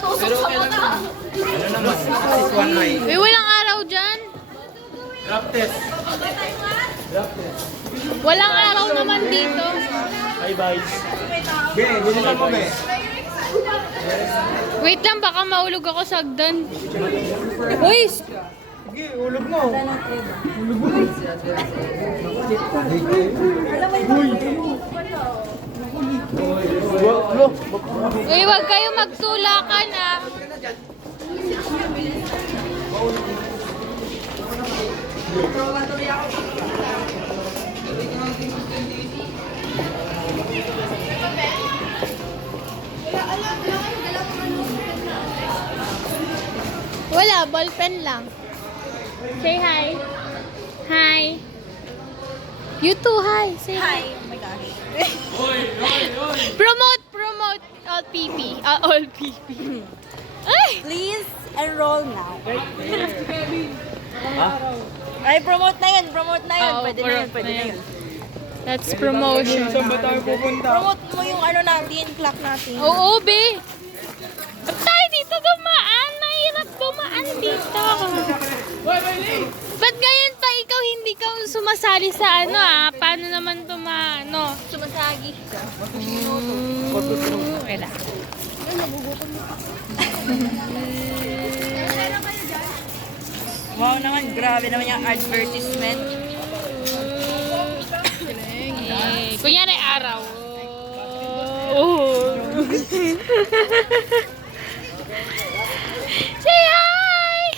Pero okay lang yun. Ano naman? Assist one night. Uy, walang araw dyan. Drop test. Drop test. Walang araw naman dito. Hi, guys. Be, bilisan mo, be. Wait lang, baka maulog ako sa hagdan. Uy! Sige, ulog mo. Uy, wag kayo magtulakan ah. Wala, ballpen lang. Say hi. Hi. You too, hi. Say hi. Oh my gosh. Promote all PP. All PP. Ay! Please enroll now. Ay, promote na yun. Pwede na yun. Pwede na yun. That's promotion. Saan ba tayo pupunta? Promote mo yung ano natin, clock natin. Oo, be. Ba't tayo dito dumaan? Mahirap dumaan dito. Ba't ganyan pa ikaw hindi ka sumasali sa ano ah? Paano naman to ano? Sumasagi. Wala. Wow naman, grabe naman yung advertisement. Kunyari araw. Oh. Say hi!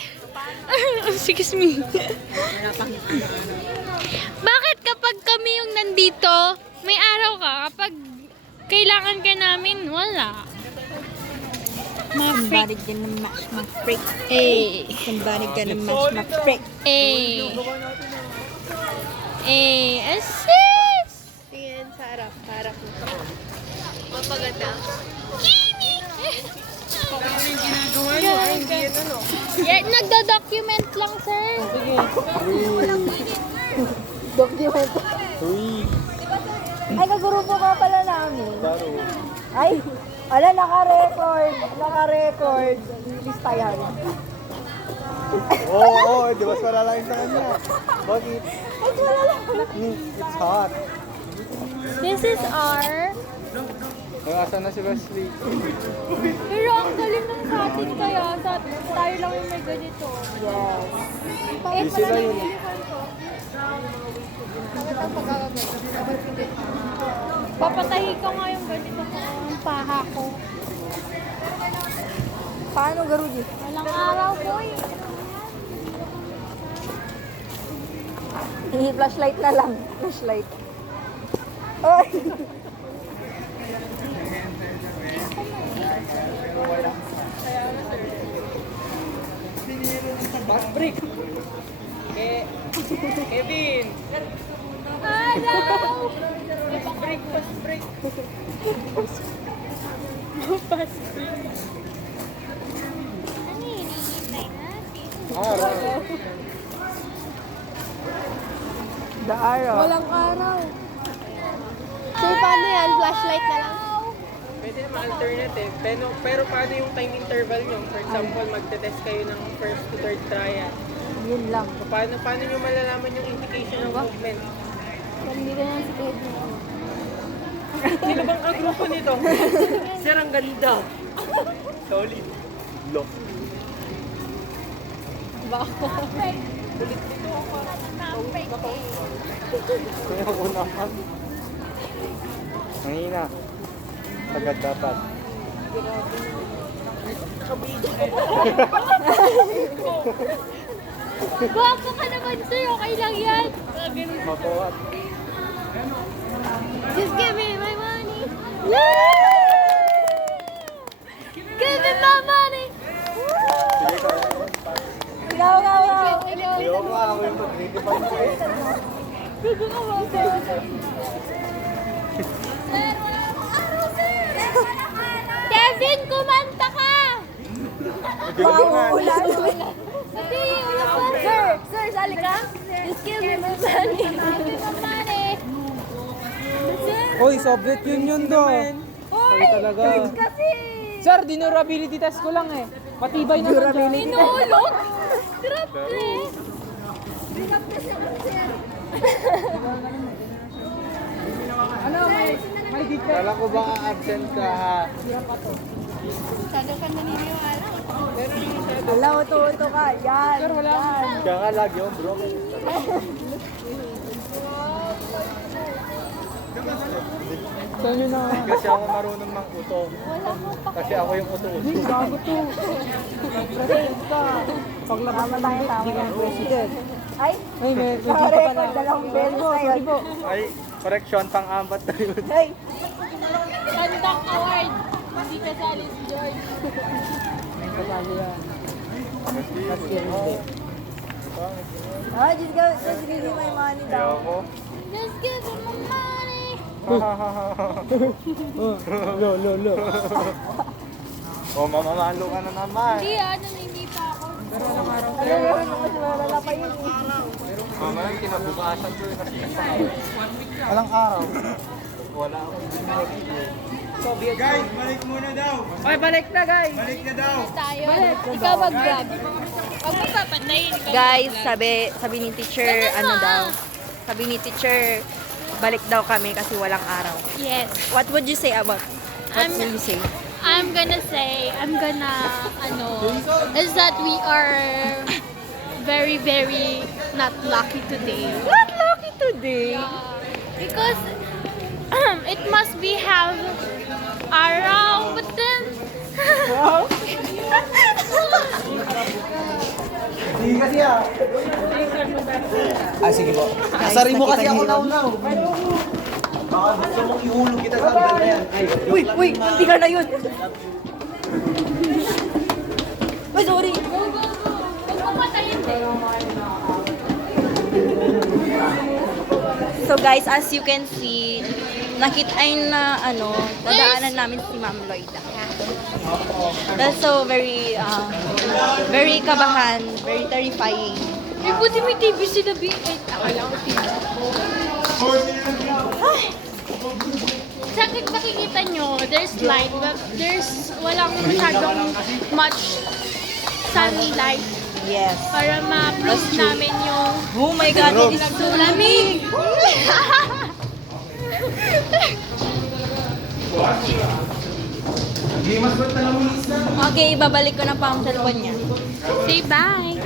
Excuse me. Bakit kapag kami yung nandito, may araw ka? Kapag kailangan ka namin, wala. Somebody gonna match my freak. Eh. Somebody gonna match my freak. Eh. Assist! Tingin sa harap. Harap mo. Mapaganda. Kimi! Ginagawa nyo, ay hindi yan ano. Yeah, nagda-document lang, sir. Document. Uy, Ay, kagrupo ka pala namin. baro. Ay, ala, naka-record. Naka-record. Lista yan. Oo, di ba wala lang sa kanya? Bakit? Ay, wala lang. It's hot. This is our... Asan na si Wesley? Pero ang galing ng sa atin kaya, tayo lang yung may ganito. Yes. Eh, Easy lang yun. Papatahi ko nga yung ganito ko, yung paha ko. Paano, Garuji? Walang araw ko eh. Flashlight na lang. Flashlight. Oy! Break! Kevin! Araw! Break! Break! Ano yun? Hinihintay natin. Araw! The araw. Walang araw. So, paano yan? Flashlight na lang? Pwede naman alternative. Pero paano yung time interval nyo? For example, magte-test kayo ng first to third trial. Yun lang. So, paano nyo malalaman yung indication ng movement? Hindi ka yan si Kevin. Sino bang kagrupo nito? Sir, ang ganda. Solid! Lock! Kaya unahan. Mahina. Agad dapat. Gwapo ka naman, sir. Okay lang yan. Makuhat. Just give me my money. Give me my money. Sige ka. Ikaw. Ayoko nga ako yung mag-redefine ko eh. Kevin, kumanta ka! Ayoko nga. Hindi, wala pa. Sir, sali ka? Just give me my money. Give me my money. Sir, Hoy, Soviet Union doon. Hoy, talaga. Kasi, Sir, durability test ko lang eh. Matibay na durability test. Inulog? Grabe. Ano, may gig ka? Kala ko ba absent ka ha? Masyado ka naniniwala. Ala, uto ka. Yan. Sir, wala. Kaya nga lagi yung bro. Saan yun na? Kasi ako marunong mang uto. Kasi ako yung uto-uto. Bago to. President ka. Paglabas Tama tayo, tama yan, President. Ay, Ay, may gig ka nakarecord pala. dalawang beses na Sorry yun. po. Ay, correction, pang-apat na yun. Ay, Conduct award. Hindi ka sa Alice George. Kasali yan. Last year hindi. just give me my money daw. Ayoko. Just give him my money. Lo. O, mamamalo ka na naman. Hindi pa ako. Alam mo, mas malala pa yun. Mamaya, kinabukasan ko yun. Alang araw? Wala ako. Guys, balik muna daw. Ay, balik na guys! Balik na daw. Tayo. Ikaw mag-grab. Huwag mo papatayin. Ikaw Guys, mag-grab. sabi ni teacher, ano daw? Sabi ni teacher, balik daw kami kasi walang araw. Yes. What would you say about? What I'm- will you say? I'm gonna, is that we are very, very not lucky today. Not lucky today. Because it must be have araw, but then Sige kasi ah. Ah, sige po. Asari mo kasi ako naunaw. Baka gusto mong ihulog kita sa hanggang na yan. Ay, Uy, hindi ka na yun. Uy, sorry. huwag mo patayin din. So guys, as you can see, nakitain na dadaanan namin si Ma'am Lloyda. That's so very kabahan, very terrifying. Eh, buti may TV sila B. Eh, akala ko TV. Sa makikita nyo, there's light, but walang masyadong much sunlight Yes. para ma-prove namin yung Oh my God, it is so lamig. Okay, ibabalik ko na pa ang cellphone niya. Say bye.